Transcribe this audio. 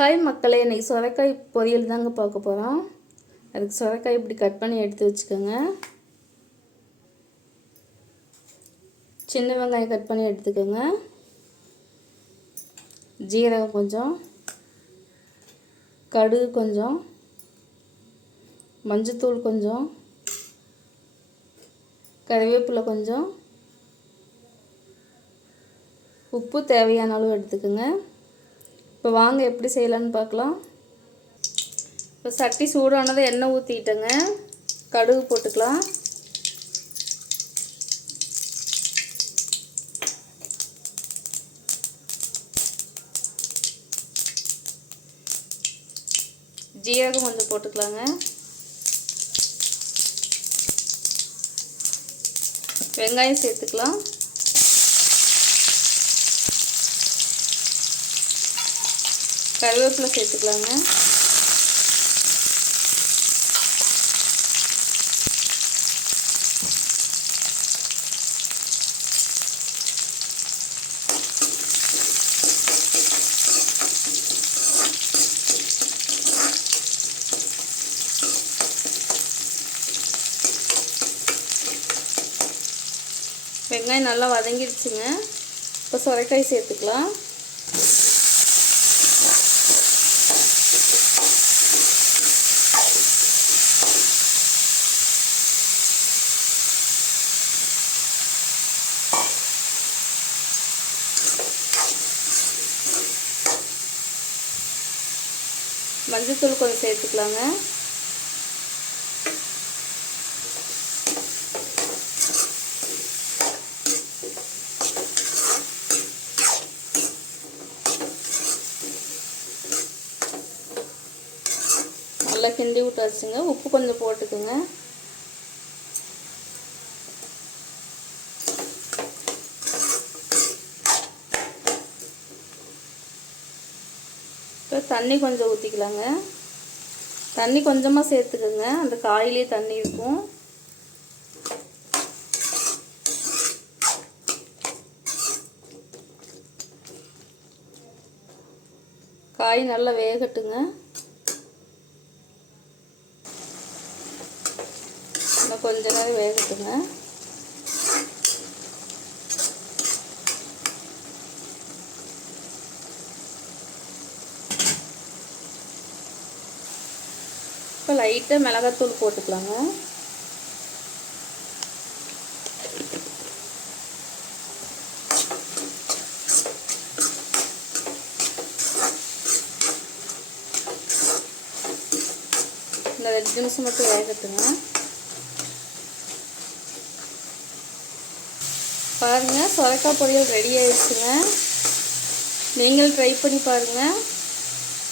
Hi மக்களே இன்றைக்கி சுரைக்காய் பொரியல் தாங்க பார்க்க போகிறோம் அதுக்கு சொரக்காய் இப்படி கட் பண்ணி எடுத்து வச்சுக்கோங்க. சின்ன வெங்காயம் கட் பண்ணி எடுத்துக்கோங்க. ஜீரகம் கொஞ்சம். கடுகு கொஞ்சம். மஞ்சத்தூள் கொஞ்சம். கறிவேப்பிலை கொஞ்சம். உப்பு தேவையான அளவு எடுத்துக்கோங்க. இப்போ வாங்க எப்படி செய்யலான்னு பார்க்கலாம். இப்போ சட்டி சூடானதை எண்ணெய் ஊற்றிக்கிட்டேங்க கடுகு போட்டுக்கலாம். ஜீரகம் கொஞ்சம் போட்டுக்கலாங்க. வெங்காயம் சேர்த்துக்கலாம். கருவேப்பிலை சேர்த்துக்கலாங்க. வெங்காயம் நல்லா வதங்கிடுச்சுங்க. இப்போ சுரைக்காய் சேர்த்துக்கலாம். மஞ்சத்தூள் கொஞ்சம் சேர்த்துக்கலாங்க. நல்லா கிண்டி விட்டாச்சுங்க. உப்பு கொஞ்சம் போட்டுக்கோங்க. தண்ணி கொஞ்சம் ஊற்றிக்கலாங்க தண்ணி கொஞ்சமாக சேர்த்துக்கோங்க. அந்த காயிலே தண்ணி இருக்கும். காய் நல்லா வேகட்டுங்க. இன்னும் கொஞ்ச நேரம் வேகட்டுங்க. இப்போ லைட்டாக மிளகாத்தூள் போட்டுக்கலாங்க. இந்த ரெண்டு நிமிஷம் மட்டும் வேகட்டுங்க. பாருங்கள் சொரக்காய் பொரியல் ரெடி ஆயிடுச்சுங்க. நீங்களும் ட்ரை பண்ணி பாருங்கள்